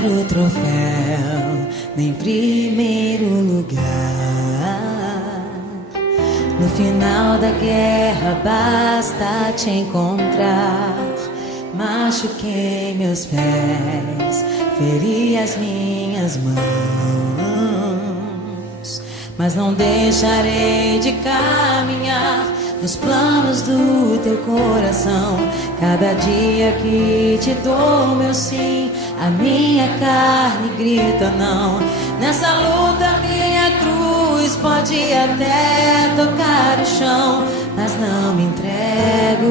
quero troféu, nem primeiro lugar. No final da guerra basta te encontrar. Machuquei meus pés, feri as minhas mãos, mas não deixarei de caminhar nos planos do teu coração. Cada dia que te dou meu sim, a minha carne grita não. Nessa luta minha cruz pode até tocar o chão, mas não me entrego.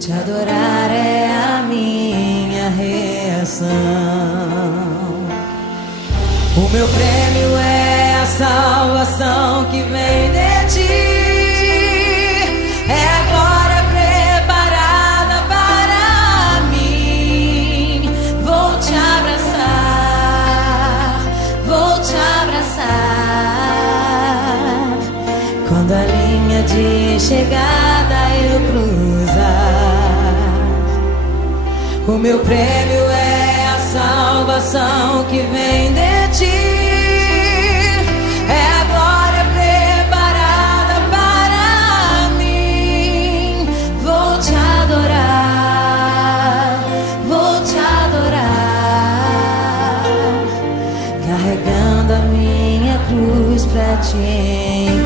Te adorar é a minha reação. O meu prêmio é a salvação que vem de ti. É a glória preparada para mim. Vou te abraçar, vou te abraçar. Quando a linha de chegada eu cruzar. O meu prêmio é a salvação que vem de ti. É a glória preparada para mim. Vou te adorar, vou te adorar, carregando a minha cruz pra te